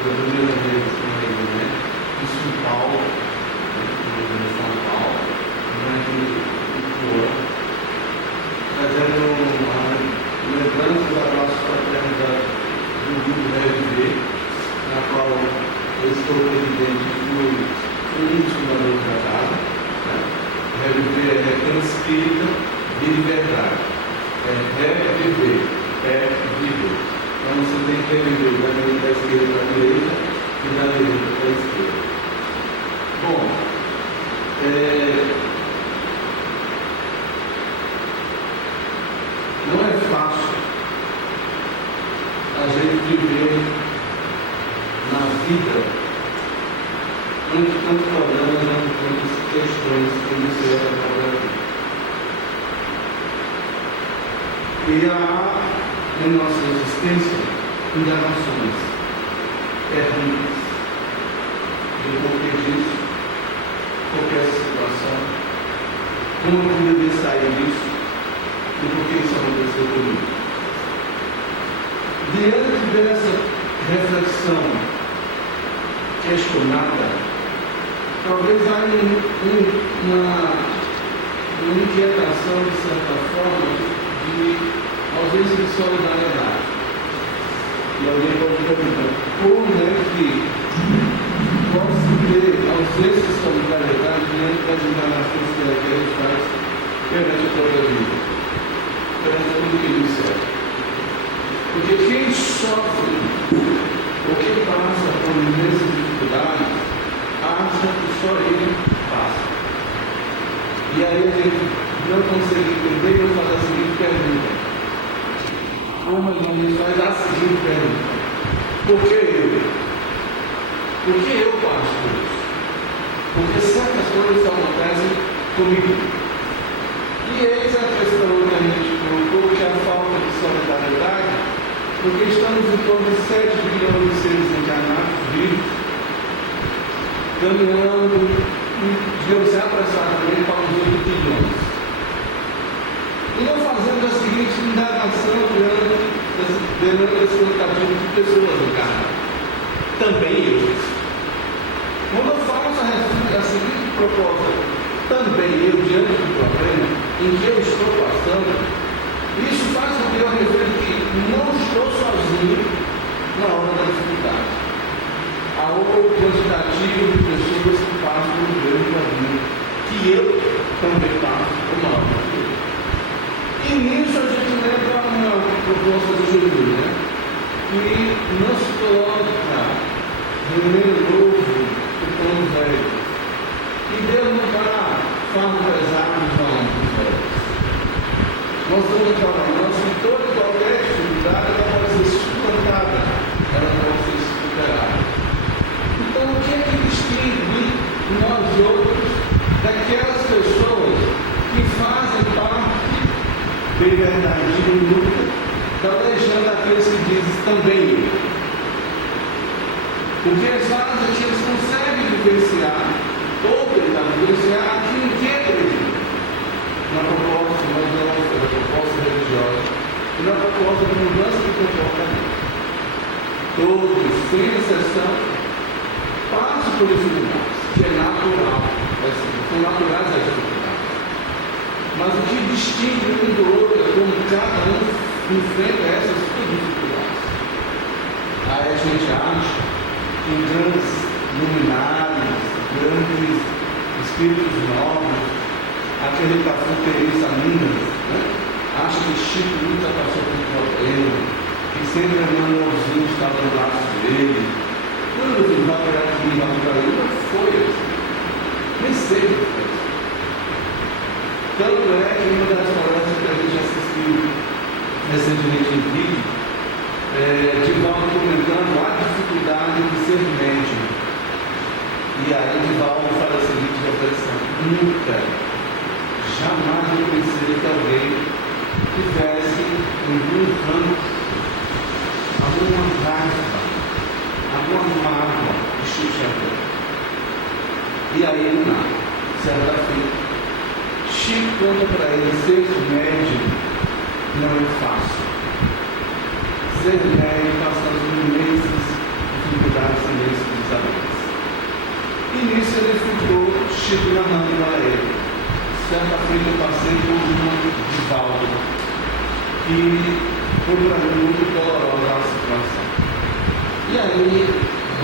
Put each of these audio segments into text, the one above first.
da primeira vez né? Em São Paulo, em São Paulo, fazendo uma lembrança da nossa fraternidade do grupo RV, na qual eu estou presidente do fundador da casa. RV é Recanto Espírita de Liberdade. Reviver, viver. Então você tem que reviver da esquerda para a direita e da direita para a esquerda. Bom, não é fácil a gente viver na vida onde tantos problemas, onde tantas questões que nos levam para a vida. E há em nossa existência indagações, perguntas de porquê disso, porquê essa situação, como eu poderia sair disso e por que isso aconteceu comigo. Diante dessa reflexão questionada, talvez haja uma inquietação, de certa forma, de ausência de solidariedade. E alguém pode perguntar, como é que pode ter ausência de solidariedade diante das encarnações que a gente faz perante a própria vida, perante tudo que nos serve? Porque quem sofre ou quem passa por imensas dificuldades acha que só ele passa. E aí a gente não consegue entender, eu faço a seguinte pergunta. Ou melhor, ele faz a seguinte pergunta. Por que eu? Por que eu passo por isso? Porque certas coisas acontecem comigo. E eis a questão que a gente colocou, que é a falta de solidariedade, porque estamos em torno de 7 bilhões de seres encarnados, vivos, caminhando, devemos se apressar também para os 8 bilhões. E não fazendo a seguinte indagação diante esse quantitativo de pessoas encarnadas. Também eu. Quando eu faço a seguinte proposta, também eu, diante do problema em que eu estou passando, isso faz com que eu reflita que não estou sozinho na hora da dificuldade. Há outro quantitativo de pessoas que passam por um grande problema, que eu também passo por uma hora da dificuldade. E nisso a gente lembra uma proposta de Jesus, né? Que não se coloca remendo novo e pano velho. E Deus não dá fardo pesado nos valores velhos. Nós estamos falando que toda e qualquer dificuldade ela pode ser suplantada, ela pode ser superada. Então o que é que distingue nós outros daquelas pessoas que fazem parte de verdade de luta, da legião daqueles que dizem também eu? O que eles fazem é que eles conseguem vivenciar, ou tentar vivenciar aquilo que é acredita, na proposta filosófica, na proposta religiosa, e na proposta de mudança de comportamento. Todos, sem exceção, passam por dificuldades, que é natural, são naturais as dificuldades. Mas o que distingue um do outro é como cada um enfrenta essas dificuldades. Aí a gente acha que grandes luminares, grandes espíritos novos, aquele cafeteirista Minas, né? Acha que Chico nunca passou por um problema, que sempre a irmãozinho estava no braço dele. Quando ele vai para aqui, vai para ali, não foi assim. Nem sempre foi assim. Tanto é que uma das palestras que a gente assistiu recentemente em vídeo, Divaldo comentando a dificuldade de ser médium. E aí Divaldo faz a seguinte reflexão: nunca, jamais eu pensei que alguém tivesse algum ranço, alguma raiva, alguma mágoa de Chico Xavier. E aí ele nada, certa feita. Chico conta para ele: ser médium não é fácil. Ser médium passando por imensas dificuldades Chico narrando para ele. Certa feita eu passei por uma de Valdo, que foi para mim muito dolorosa a situação. E aí,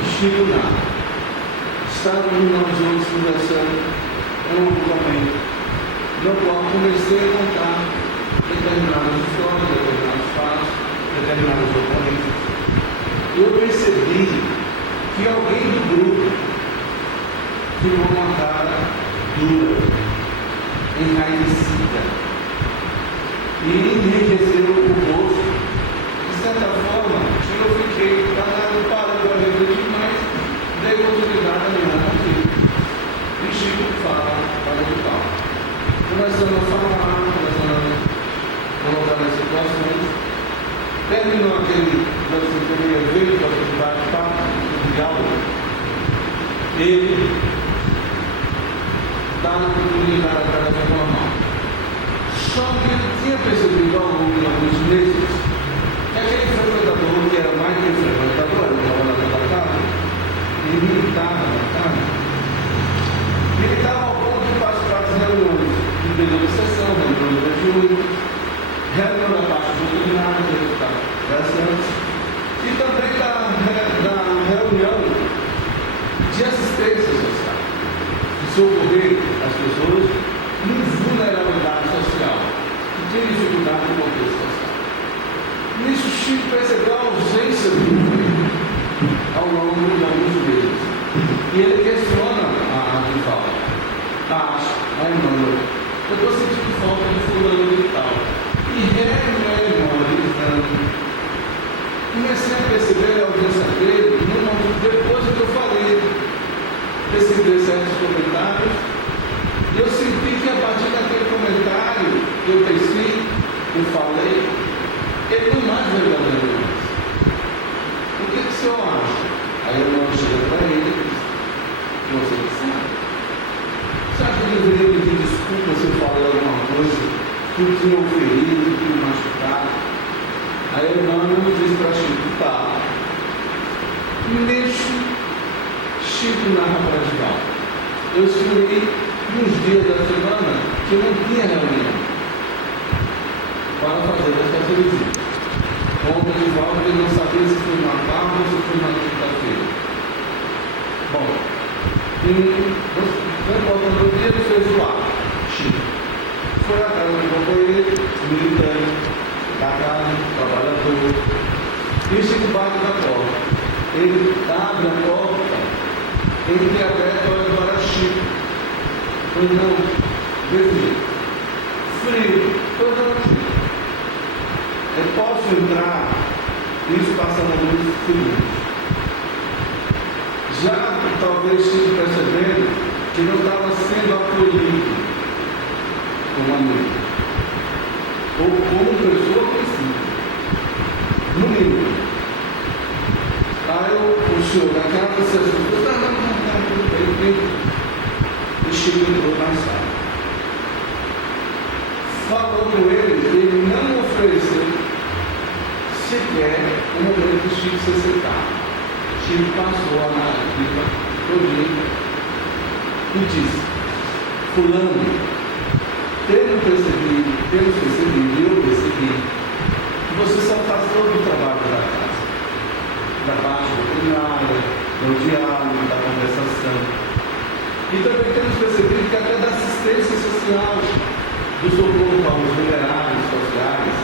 Chico narra. Estávamos nós outros conversando em um momento, no qual comecei a contar determinadas histórias, determinados fatos, determinadas ocorrências. Eu percebi que alguém do grupo ficou uma cara dura, enraivecida, e enrijeceu o rosto. De certa forma, eu fiquei parado para refletir mais, dei continuidade a minha narrativa. E Chico fala para o Paulo. Começando a falar, começando a colocar as situações. Terminou aquele evento, aquele bate-papo, aquele diálogo. Ele dá uma oportunidade para a tarefa normal. Só que ele tinha percebido ao longo de alguns meses que aquele frequentador, que era mais que frequentador, ele estava lá na casa, ele militava na casa, militava ao ponto de participar das reuniões de período de sessão, reuniões de julho, reunião da parte doutrinária, e também da reunião de assistência social, de socorrer as pessoas em vulnerabilidade social, que tem dificuldade no contexto social. Nisso, Chico percebeu a ausência do governo ao longo de alguns meses. E ele questiona a rival, a Emmanuel. Eu estou sentindo falta de fulano e tal. E rememorizando, comecei a perceber a ausência dele depois do que eu falei. Percebi certos comentários. Eu senti que a partir daquele comentário que eu pensei, eu falei, ele não mais verdadeiro mais. O que o senhor acha? Aí eu não cheguei para ele e disse, você que sabe. Você acha que eu deveria pedir desculpa se eu falei alguma coisa que o tinha oferido, que o machucado? Aí eu não disse para Chico, tá. Nisso, Chico narra para Divaldo. Eu escolhi nos dias da semana que eu não tinha reunião para fazer essa visita. Ontem o Divaldo ele não sabia se foi na quarta ou se foi na quinta-feira. Bom, voltando do dia, ele fez o ato. Chico. Foi a casa do companheiro, militante, da casa, trabalhador. E Chico bate na porta. Ele abre a porta, ele tem aberto olha para Chico. Pois não, veja, frio, pois não, Chico. Eu posso entrar, isso passando alguns segundos. Já talvez Chico percebendo que não estava sendo acolhido como amigo, ou como pessoa conhecida, no mínimo. Aí o senhor, naquela sessão, tudo bem, e Chico entrou na sala. Falou com ele não ofereceu sequer o momento de Chico se sentar. Chico passou a narrativa todinha e disse, fulano, temos percebido, eu percebi, que você só faz todo o trabalho da casa, da parte doutrinária, do diálogo, da conversação. E também temos percebido que até da assistência social, do socorro aos vulneráveis sociais,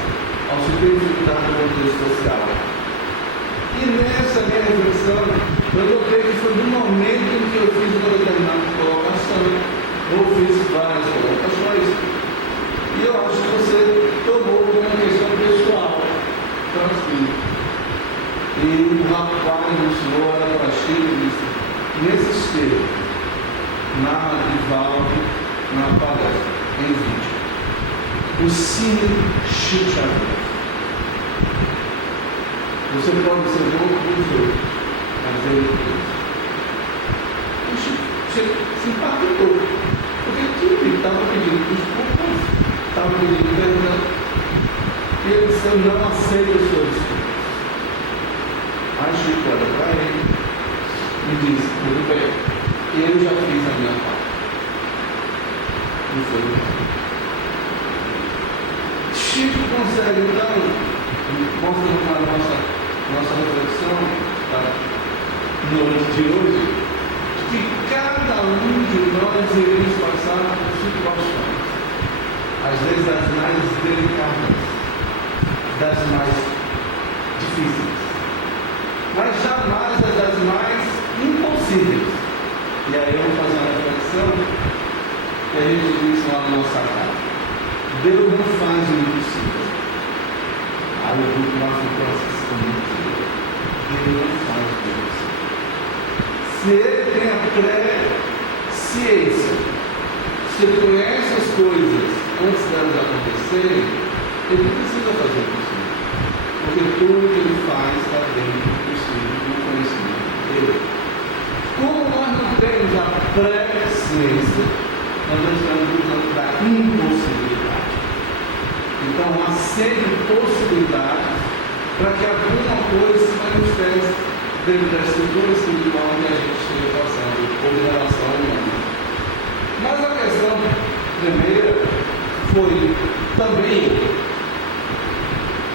aos que têm dificuldade no contexto social. E nessa minha reflexão, eu notei que foi no momento em que eu fiz uma determinada colocação, ou fiz várias colocações, e eu acho que você tomou como uma questão pessoal. Então assim, e o rapaz do senhor olha para Chico e disse, nesses termos, narra Divaldo na palestra, em vídeo. O Cine Chico Xavier. Você pode ser bom dos outros, mas ele o Chico se impactou, porque tudo estava pedindo desculpas, estava pedindo perdão, e ele disse, eu não aceito os seus desculpas. Aí Chico olha para ele e diz, tudo bem, eu já fiz a minha parte. no fogo. Chico consegue, então, mostrando para a nossa reflexão da noite de hoje, que cada um de nós iremos passar por situações, às vezes das mais delicadas, das mais difíceis, mas jamais as das mais impossíveis. E aí eu vou fazer uma reflexão que a gente diz lá na nossa casa: Deus não faz o impossível. Aí eu vou tomar uma situação muito boa. Deus não faz o impossível. Se ele tem a pré-ciência, se ele conhece as coisas antes delas acontecerem, ele não precisa fazer o possível. Porque tudo que ele faz está dentro do possível, do conhecimento dele. Como nós não temos a pré-ciência, nós estamos usando da impossibilidade. Então há sempre possibilidade para que alguma coisa se manifeste dentro da estrutura espiritual que a gente esteja passando, ou de relação humana. Mas a questão primeira foi também: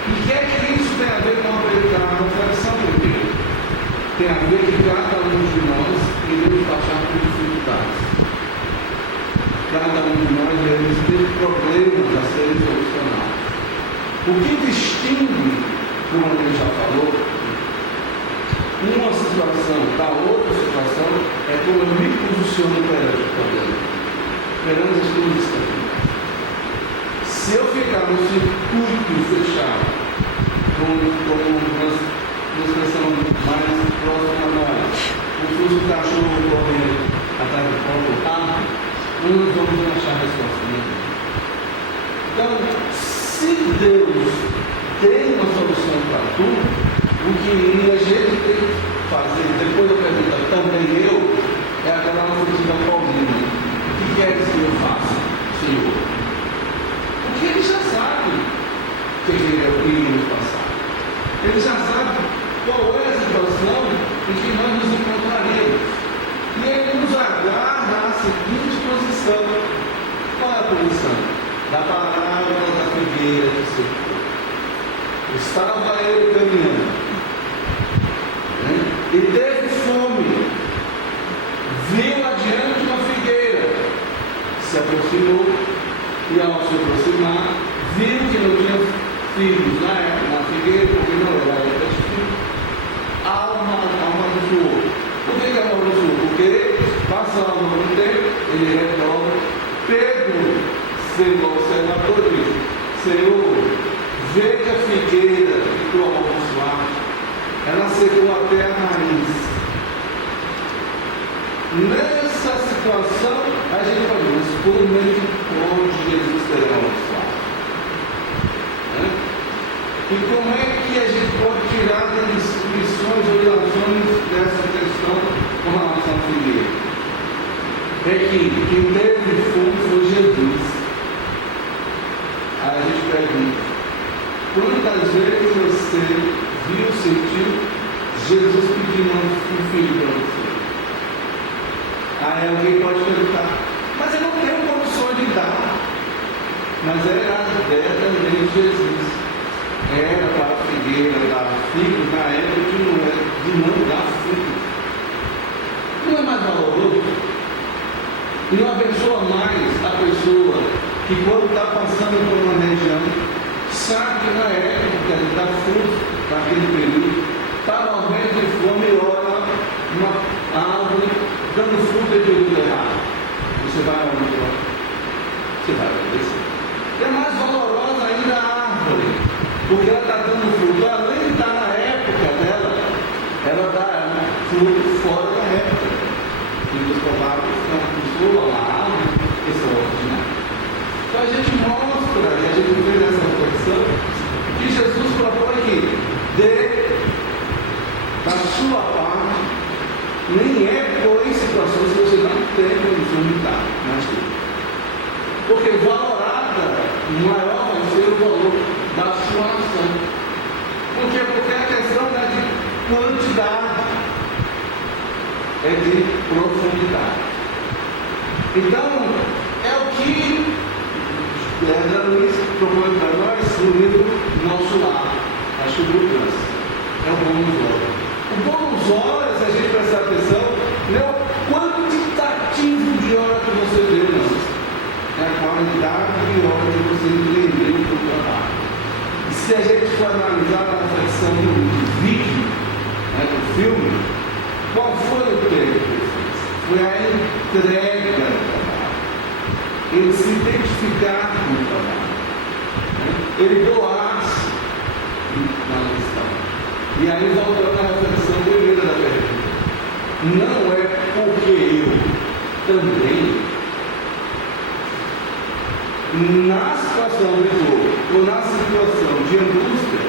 o que é que isso tem a ver com a reflexão primeira? Tem a ver que cada um de nós iremos passar por dificuldades. Cada um de nós iremos ter problemas a serem solucionados. O que distingue, como a gente já falou, uma situação da outra situação é como eu me posiciono perante o problema, perante as coisas externas. Se eu ficar no circuito fechado, como nós pensamos mais próximo a nós, como se fosse um cachorro correndo atrás do próprio rabo, nós vamos achar a resposta nenhuma. Então, se Deus tem uma solução para tudo, o que a gente tem que fazer, depois eu pergunto também eu, é aquela reflexão paulina: o que queres que eu faça, Senhor? Porque ele já sabe o que ele nos passar. Ele já sabe qual é a situação em que nós nos encontraremos. E ele nos aguarda a seguinte posição. Qual é a posição? Da parábola da figueira que secou. Estava ele caminhando, e teve fome, viu adiante uma figueira, se aproximou, e ao se aproximar, viu que não tinha filhos na figueira, porque não era época de filho, amaldiçoou. Por que amaldiçoou? Porque passando algum tempo, ele retorna. Pedro, sendo observador, diz: Senhor, veja a figueira que tu amaldiçoaste, ela secou até a raiz. Nessa situação, a gente pode dizer: mas por meio de onde Jesus terá amaldiçoado? E como é que a gente pode tirar lições ou ilações dessa questão com relação à figueira? É que quem teve fome foi Jesus. Aí a gente pergunta: quantas vezes você viu, sentiu Jesus pedindo um filho para você? Aí alguém pode perguntar: mas eu não tenho condições de dar. Mas era a ideia também de Jesus. Era para a figueira dar figos na época de não dar figos. Não é mais valoroso? E não abençoa mais a pessoa que, quando está passando por uma região, sabe que na época de dar fruto naquele período, está morrendo de fome e olha uma árvore dando fruto em período errado. Você vai abençoar? Você vai agradecer. E é mais valorosa ainda a árvore, porque ela está dando fruto. Além de estar na época dela, ela dá fruto fora da época. E os prováveis não pessoa, a árvore, extraordinária. Então a gente mostra, e a gente vê nessa reflexão, que Jesus propõe que dê da sua parte, nem é por situações que você não tem condição de dar, mas tem. Porque valorada, maior vai ser o valor da sua ação. Por quê? Porque a questão não é de quantidade, é de profundidade. Então, É o que André Luiz propõe para nós no livro Nosso Lar, acho que o grupo é o bônus horas. O bônus horas, se a gente prestar atenção, não é o quantitativo de hora que você vê, não. É a qualidade de hora que você entendeu para o trabalho. E se a gente for analisar a reflexão do vídeo, do filme, qual foi o tempo que ele fez? Foi a entrega do trabalho. Ele se identificar com o trabalho. Ele doar-se na questão. E aí voltando à reflexão primeira da pergunta. Não é porque eu também, na situação de dor ou na situação de angústia,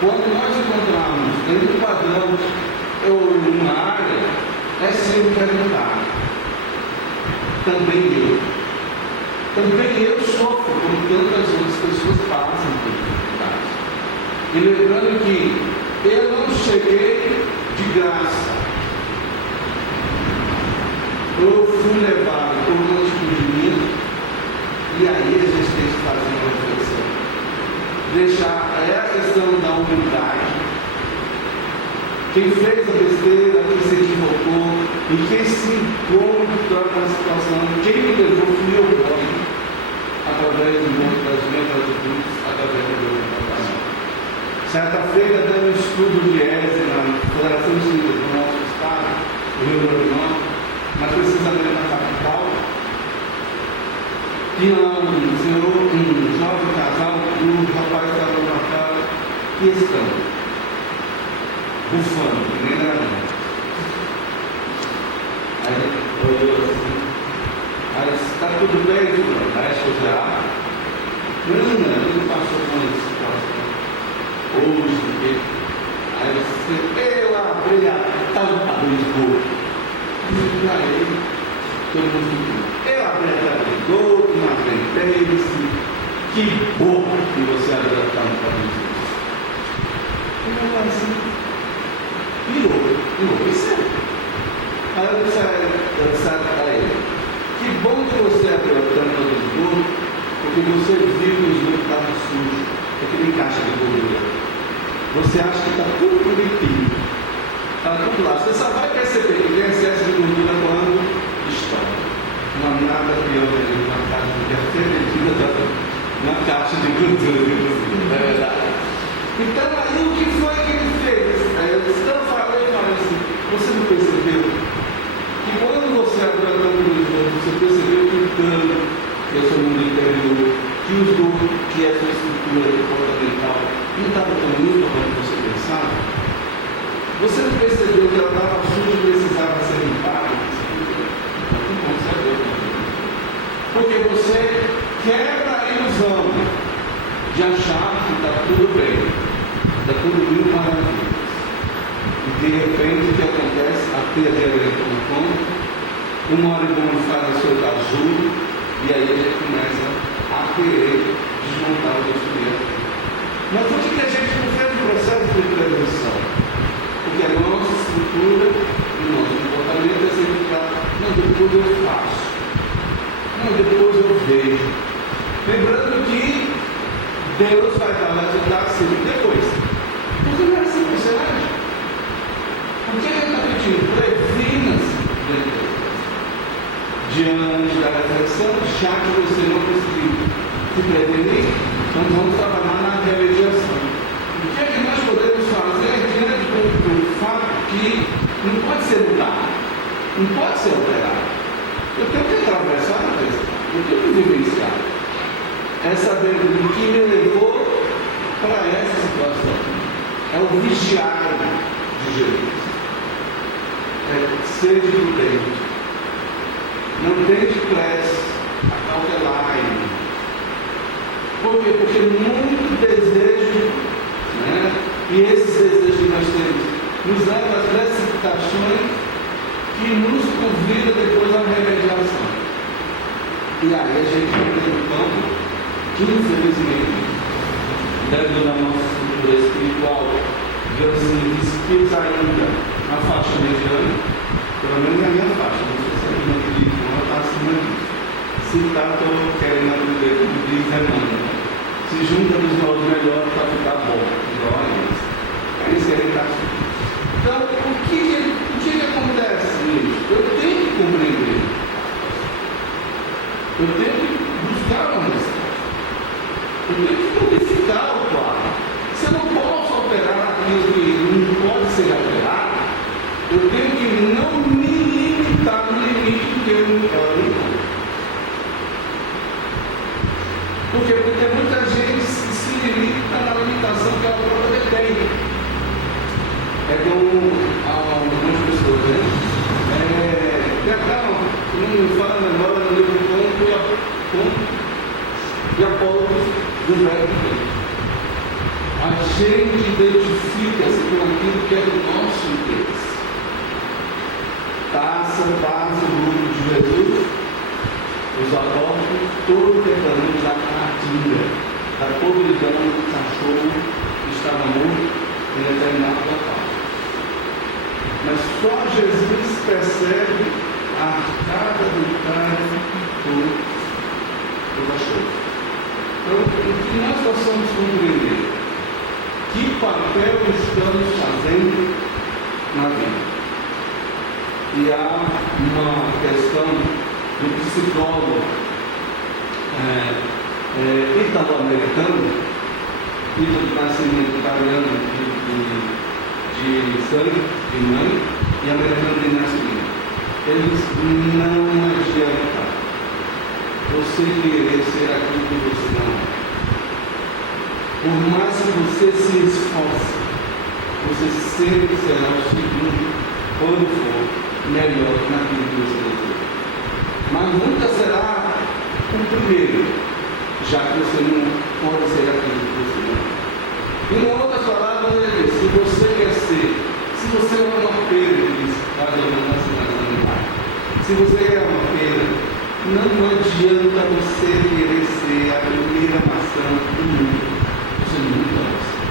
quando nós encontrarmos dentro do padrão ou numa área, é sempre perguntar. Também eu sofro, como tantas outras pessoas passam por dificuldades. E lembrando que eu não cheguei de graça. Eu fui levado por uma atitude minha. E aí a gente tem que fazer uma reflexão. Deixar a questão da humildade. Quem fez a besteira, quem se equivocou, e quem se encontra na situação, quem me levou fui eu próprio, através do mundo das minhas atitudes, através do meu comportamento. Certa feita, dando um estudo de ESE na Federação de Ciências do nosso estado, do Rio Grande do Norte, mas precisamente na capital, tinha um jovem casal, o rapaz estava numa casa e estando bufando, que nem dragão. Aí ele olhou assim, aí disse, está tudo bem, Fulano? Aí já, ele passou por uma situação, hoje, aí disse, eu abri a tampa do esgoto. E aí, todo mundo ficou, eu abri a tampa do esgoto, não aguentei, disse, que bom que você abriu a tampa do esgoto. E eu assim, virou, isso é. Aí eu disse a ele, que bom que você abriu a tampa do esgoto, porque você viu que o esgoto estava sujo, aquele caixa de gordura. Você acha que está tudo bonitinho, está tudo lá. Você só vai perceber que tem excesso de gordura quando estoura. Não há nada pior do que uma caixa de fermentida, uma caixa de gordura, não é verdade? Então aí o que foi que ele fez? Aí eu disse, não, falei assim, você não percebeu que quando você abriu a tampa do esgoto, você percebeu que o cano, que é o seu mundo interior, que o esgoto, que é a sua estrutura comportamental, não estava tão limpa quanto você pensava? Você não percebeu que ela estava suja e precisava ser limpada? Não consegue. Porque você quebra a ilusão de achar que está tudo bem, está tudo mil maravilhas. E de repente o que acontece? A teia de areia toma conta, o moribundo faz a sua casulo, e aí ele começa a querer desmontar o instrumento. Mas por que a gente não fez o processo de prevenção? Porque a nossa estrutura e o nosso comportamento é sempre para, não, depois eu faço, não, depois eu vejo. Lembrando que Deus vai dar o resultado sempre depois. Porque não é assim que você age. Por que ele está pedindo? Previna-se depois. Diante da reflexão, já que você não conseguiu se prevenir, então vamos trabalhar na remediação. O que é que nós podemos fazer diante do fato que não pode ser mudado, não pode ser alterado? Eu tenho que atravessar a questão, eu tenho que vivenciar. É saber o que me levou para essa situação. É o vigiar de Jesus. É ser prudente. Não tente pressa, acautelar. Por quê? Porque muito desejo, e esses desejos que nós temos nos levam às precipitações que nos convida depois à remediação. E aí a gente entra no campo que, infelizmente, dentro da nossa estrutura espiritual, digamos assim, espíritos ainda na faixa mediana, pelo menos na minha faixa, não sei se é uma que está acima disso. se está querendo aprender, como diz Emmanuel, se junta dos maus melhores para ficar bom, igual a eles. É isso que ele está falando. Então, o que acontece nisso? Eu tenho que compreender. Eu tenho que buscar uma resposta. Eu tenho que modificar o quadro. Se eu não posso operar aquilo que não pode ser operado, eu tenho que não me limitar no limite que eu não quero. Porque muita gente se limita na limitação que ela própria tem. É como algumas pessoas, né? Não me fala agora no livro Ponto e Apolo do Velho Tempo. A gente identifica-se com aquilo que é do nosso interesse. Taça, base, o grupo de Jesus, os apóstolos, todos tentando da cartilha, da podridão do cachorro que estava morto em determinado local. Mas só Jesus percebe a arcada do carne do cachorro. Então, o que nós possamos compreender? Que papel estamos fazendo na vida? E há uma questão do psicólogo italo-americano, filho de nascimento italiano de sangue, de mãe, e americano de nascimento. Eles não adianta você querer ser aquilo que você não é. Por mais que você se esforce, você sempre será o segundo, quando for melhor naquilo que você deseja. Mas nunca será o primeiro, já que você não pode ser aquilo que você não é. E em outras palavras, ele diz: se você quer ser, se você é uma pera, ele diz, se você é uma pera, não adianta você querer ser a primeira maçã do mundo. Você nunca vai ser.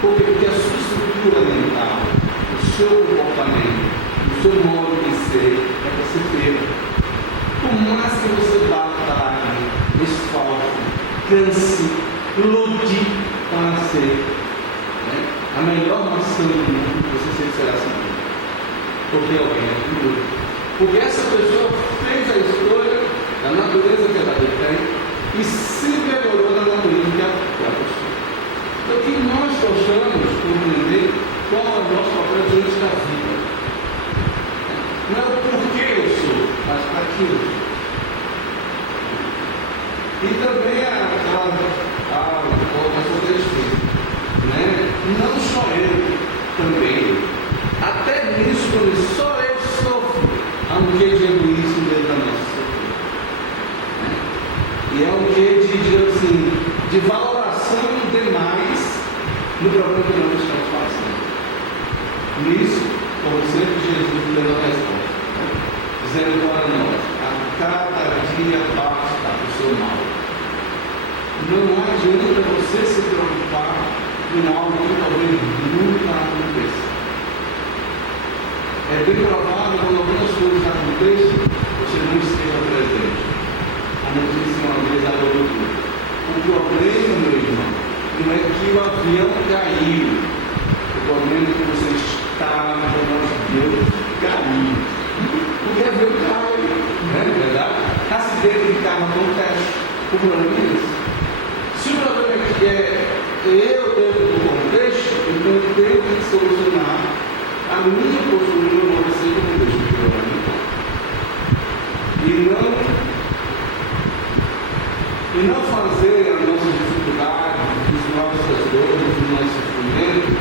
Porque a sua estrutura mental, o seu comportamento, o seu modo de ser é para ser feira. Por mais que você batalhe, esforce, canse, lute para ser a melhor maçã do mundo, você sempre será assim. Porque alguém é primeiro. Porque essa pessoa fez a escolha da natureza que ela tem e se melhorou na natureza que ela possui. Então, que nós possamos compreender qual é o nosso papel diante da vida. Não é o porquê eu sou, mas para que eu sou. E também a colocação deles fez, né? Não só eu, também eu. Até nisso, quando só eu sofro, há um quê de egoísmo dentro da nossa sofrência. E é um quê de valoração demais no problema que nós estamos passando. Nisso, como sempre, Jesus deu a resposta, dizendo para nós: a cada dia basta o seu mal. Não adianta você se preocupar com algo que talvez nunca aconteça. É bem provável que quando algumas coisas aconteçam, você não esteja presente. Como disse uma vez a doutora, o problema, meu irmão, não é que o avião caiu. O problema é que você está no nosso Deus caiu. Porque o avião cai, não é verdade? Acidente de carro acontece. O problema é isso. Se o problema é que eu dentro do contexto, então eu tenho que solucionar a minha postura no meu contexto de problema. E não fazer as nossas dificuldades, as nossas dores, o nosso sofrimento,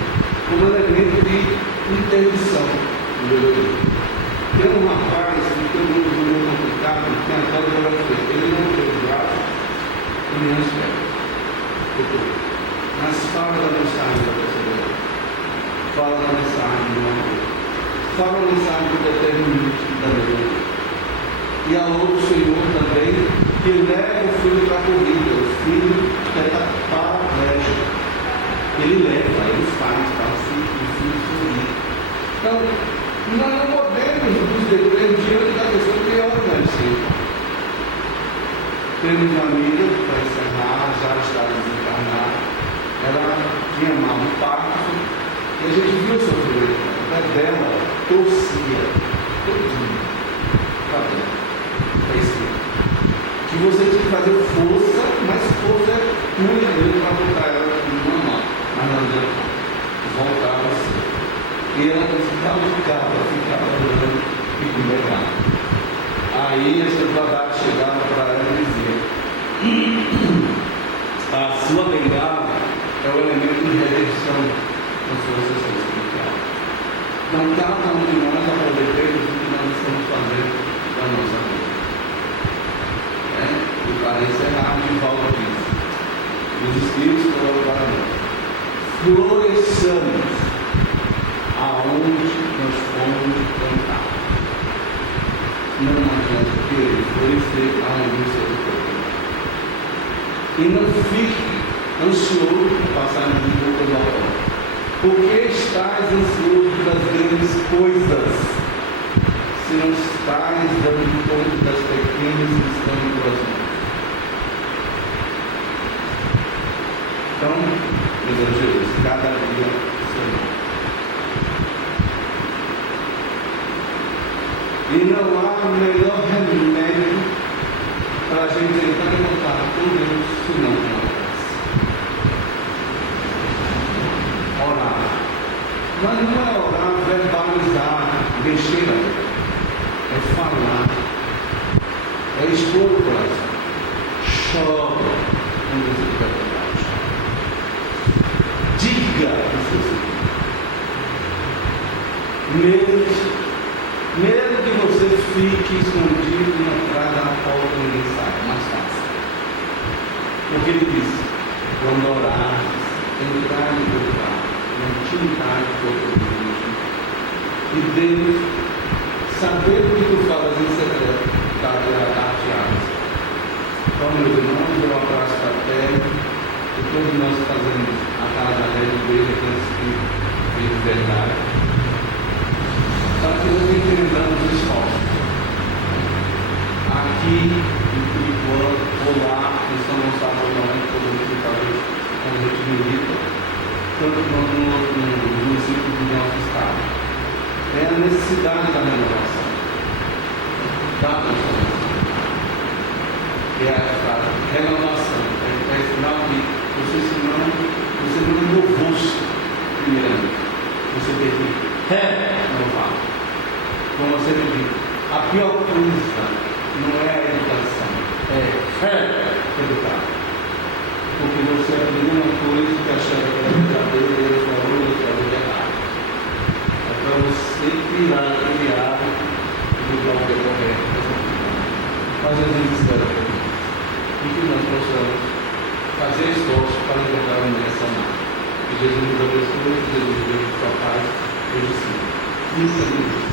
como elemento de interdição. Tem um rapaz que tem um mundo complicado, que tem a história de oração. Ele não teve braço, ele não escreve. Mas fala da mensagem da pessoa. Fala da mensagem do amor. Fala da mensagem do determinismo da vida. E a outro Senhor também, que leva o filho para a corrida, o filho paraplégico. Ele leva, ele faz para o filho sorrir. Então, nós não podemos nos deter diante da questão que é o Senhor. Temos uma amiga, para encerrar, já está desencarnada. Ela tinha mal no parto e a gente viu o sofrimento. O pé dela torcia todinho para dentro, para esquerda. Que você tinha que fazer força, mas força muito mesmo para botar ela normal. Mas não adianta, voltava assim. E ela ficava olhando e comemorando. Aí a Shambhala chegava para ela e dizia: a sua bengala é o elemento de redenção da sua sessão espiritual. Então cada um de nós aproveitemos o que nós estamos fazendo da nossa vida. E para encerrar, de volta disso, os Espíritos falaram para nós: floresçamos aonde nós fomos plantados. Não adianta querer florescer aonde você foi. E não fique ansioso por passar de boca da hora. Porque estás ansioso das grandes coisas, se não estás dando conta das pequenas que estão em tuas mãos. Então, meus anjos, cada dia será. E não há melhor remédio para a gente tentar encontrar com Deus senão com a graça. Orar. Mas não é orar, verbalizar, mexer, é falar, é expor o coração. Chora quando você tiver coragem. Diga o seu segredo. Mesmo que você fique escondido atrás da porta e ninguém sabe, mais fácil. Porque ele disse: quando orares, entrar no teu quarto, na intimidade do teu Deus. E Deus, sabendo que tu falas em secreto, está a asas. Então, meus irmãos, eu abraço a terra, e todos nós fazemos a casa da igreja, aqueles que têm verdade. Para que nós entendamos os esforços. Aqui em Curitiba, ou lá em São Gonçalo, todo mundo talvez como a gente milita, tanto quanto no município do nosso estado. É a necessidade da renovação, da transformação. É a renovação, é sinal que você não renovou-se primeiramente, você deve renovar. Como eu sempre digo, a pior coisa não é a educação, é educar. Porque você aprendeu uma coisa que achava que era verdadeira e ele falou que era errado. É para você tirar aquele hábito e mudar o que é correto. Mas a gente espera e que nós possamos fazer esforço para encontrar uma direção má. Que Jesus nos abençoe, que Jesus nos dê sua paz, hoje sim. Isso é